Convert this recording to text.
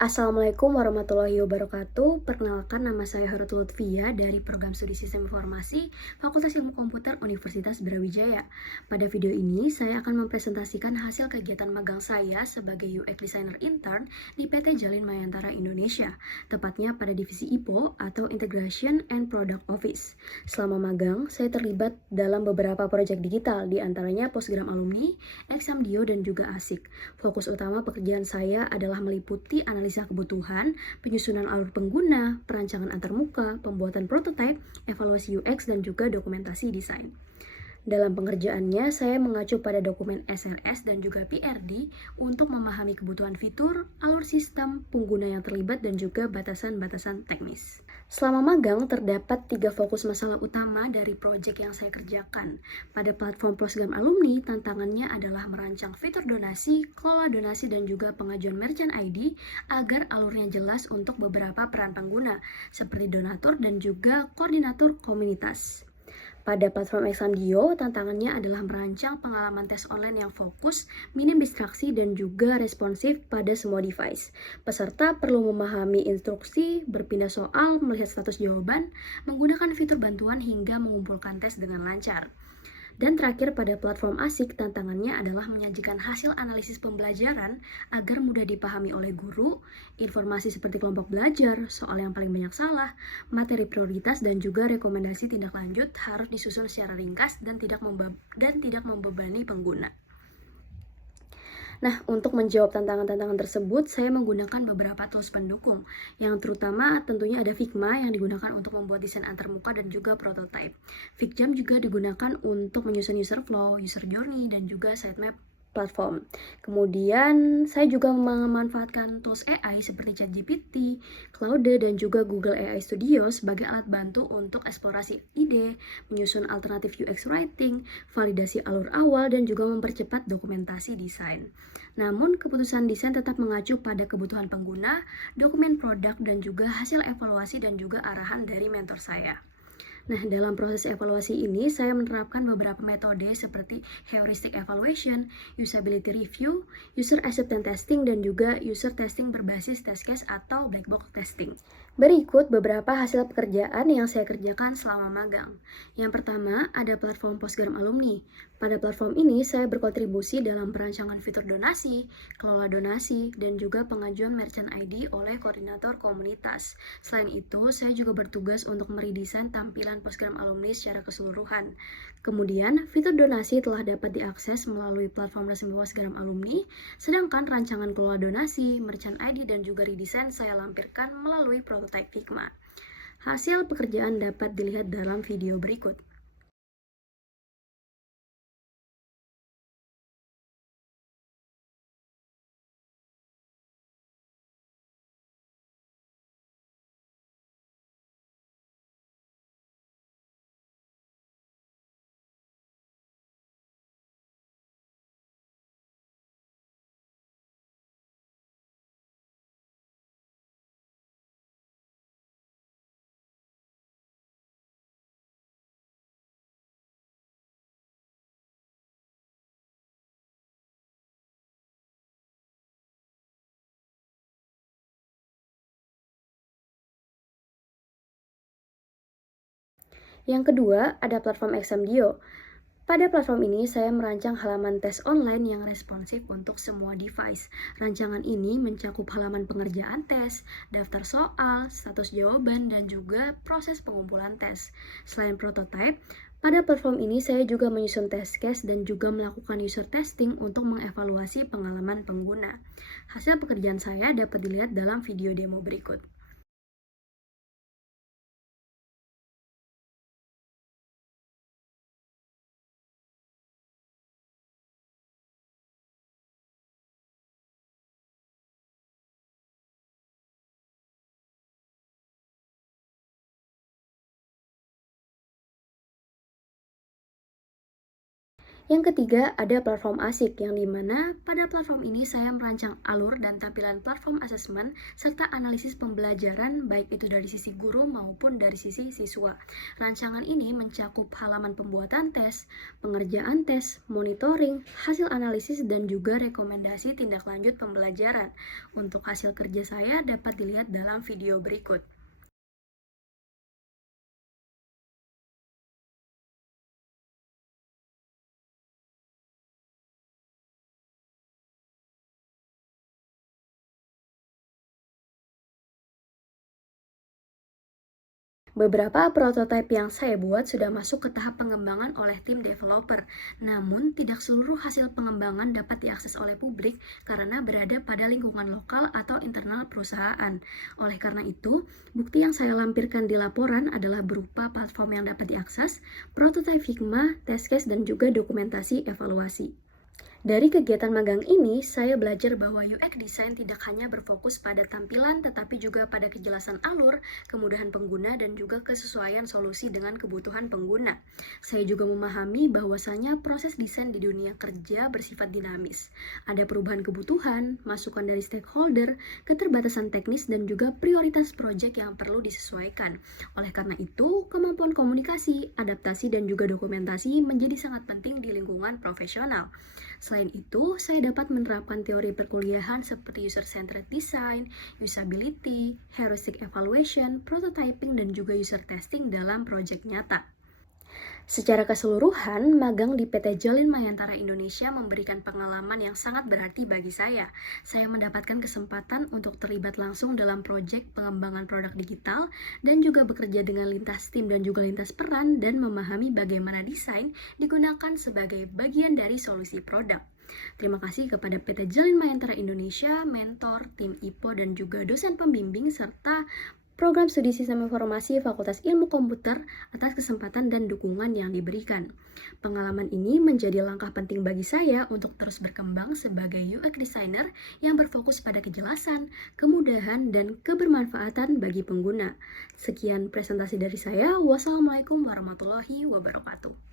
Assalamualaikum warahmatullahi wabarakatuh. Perkenalkan, nama saya Horatul Lutfia dari Program Studi Sistem Informasi Fakultas Ilmu Komputer Universitas Brawijaya. Pada video ini, saya akan mempresentasikan hasil kegiatan magang saya sebagai UX Designer Intern di PT Jalin Mayantara Indonesia, tepatnya pada divisi IPO atau Integration and Product Office. Selama magang, saya terlibat dalam beberapa proyek digital, di antaranya Postgram Alumni, Examdio, dan juga ASIK. Fokus utama pekerjaan saya adalah meliputi analisa kebutuhan, penyusunan alur pengguna, perancangan antarmuka, pembuatan prototipe, evaluasi UX, dan juga dokumentasi desain. Dalam pengerjaannya, saya mengacu pada dokumen SRS dan juga PRD untuk memahami kebutuhan fitur, alur sistem, pengguna yang terlibat, dan juga batasan-batasan teknis. Selama magang, terdapat 3 fokus masalah utama dari proyek yang saya kerjakan. Pada platform Postgram Alumni, tantangannya adalah merancang fitur donasi, kelola donasi, dan juga pengajuan merchant ID agar alurnya jelas untuk beberapa peran pengguna, seperti donatur dan juga koordinator komunitas. Pada platform Examdio, tantangannya adalah merancang pengalaman tes online yang fokus, minim distraksi, dan juga responsif pada semua device. Peserta perlu memahami instruksi, berpindah soal, melihat status jawaban, menggunakan fitur bantuan hingga mengumpulkan tes dengan lancar. Dan terakhir, pada platform ASIK, tantangannya adalah menyajikan hasil analisis pembelajaran agar mudah dipahami oleh guru, informasi seperti kelompok belajar, soal yang paling banyak salah, materi prioritas, dan juga rekomendasi tindak lanjut harus disusun secara ringkas dan tidak membebani pengguna. Nah, untuk menjawab tantangan-tantangan tersebut, saya menggunakan beberapa tools pendukung, yang terutama tentunya ada Figma yang digunakan untuk membuat desain antarmuka dan juga prototype. FigJam juga digunakan untuk menyusun user flow, user journey, dan juga sitemap platform. Kemudian, saya juga memanfaatkan tools AI seperti ChatGPT, Claude, dan juga Google AI Studio sebagai alat bantu untuk eksplorasi ide, menyusun alternatif UX writing, validasi alur awal, dan juga mempercepat dokumentasi desain. Namun, keputusan desain tetap mengacu pada kebutuhan pengguna, dokumen produk, dan juga hasil evaluasi dan juga arahan dari mentor saya. Nah, dalam proses evaluasi ini, saya menerapkan beberapa metode seperti heuristic evaluation, usability review, user acceptance testing, dan juga user testing berbasis test case atau black box testing. Berikut beberapa hasil pekerjaan yang saya kerjakan selama magang. Yang pertama, ada platform Postgram Alumni. Pada platform ini, saya berkontribusi dalam perancangan fitur donasi, kelola donasi, dan juga pengajuan merchant ID oleh koordinator komunitas. Selain itu, saya juga bertugas untuk meredesain tampilan Postgram Alumni secara keseluruhan. Kemudian, fitur donasi telah dapat diakses melalui platform resmi Postgram Alumni, sedangkan rancangan kelola donasi, merchant ID, dan juga redesain saya lampirkan melalui prototype Figma. Hasil pekerjaan dapat dilihat dalam video berikut. Yang kedua, ada platform Examdio. Pada platform ini, saya merancang halaman tes online yang responsif untuk semua device. Rancangan ini mencakup halaman pengerjaan tes, daftar soal, status jawaban, dan juga proses pengumpulan tes. Selain prototype, pada platform ini saya juga menyusun test case dan juga melakukan user testing untuk mengevaluasi pengalaman pengguna. Hasil pekerjaan saya dapat dilihat dalam video demo berikut. Yang ketiga, ada platform ASIK, yang dimana pada platform ini saya merancang alur dan tampilan platform assessment serta analisis pembelajaran baik itu dari sisi guru maupun dari sisi siswa. Rancangan ini mencakup halaman pembuatan tes, pengerjaan tes, monitoring, hasil analisis, dan juga rekomendasi tindak lanjut pembelajaran. Untuk hasil kerja saya dapat dilihat dalam video berikut. Beberapa prototipe yang saya buat sudah masuk ke tahap pengembangan oleh tim developer, namun tidak seluruh hasil pengembangan dapat diakses oleh publik karena berada pada lingkungan lokal atau internal perusahaan. Oleh karena itu, bukti yang saya lampirkan di laporan adalah berupa platform yang dapat diakses, prototipe Figma, test case, dan juga dokumentasi evaluasi. Dari kegiatan magang ini, saya belajar bahwa UX design tidak hanya berfokus pada tampilan, tetapi juga pada kejelasan alur, kemudahan pengguna, dan juga kesesuaian solusi dengan kebutuhan pengguna. Saya juga memahami bahwasanya proses desain di dunia kerja bersifat dinamis. Ada perubahan kebutuhan, masukan dari stakeholder, keterbatasan teknis, dan juga prioritas proyek yang perlu disesuaikan. Oleh karena itu, kemampuan komunikasi, adaptasi, dan juga dokumentasi menjadi sangat penting di lingkungan profesional. Selain itu, saya dapat menerapkan teori perkuliahan seperti user-centered design, usability, heuristic evaluation, prototyping, dan juga user testing dalam proyek nyata. Secara keseluruhan, magang di PT Jalin Mayantara Indonesia memberikan pengalaman yang sangat berarti bagi saya. Saya mendapatkan kesempatan untuk terlibat langsung dalam proyek pengembangan produk digital dan juga bekerja dengan lintas tim dan juga lintas peran dan memahami bagaimana desain digunakan sebagai bagian dari solusi produk. Terima kasih kepada PT Jalin Mayantara Indonesia, mentor, tim IPO, dan juga dosen pembimbing serta Program Studi Sistem Informasi Fakultas Ilmu Komputer atas kesempatan dan dukungan yang diberikan. Pengalaman ini menjadi langkah penting bagi saya untuk terus berkembang sebagai UX designer yang berfokus pada kejelasan, kemudahan, dan kebermanfaatan bagi pengguna. Sekian presentasi dari saya. Wassalamualaikum warahmatullahi wabarakatuh.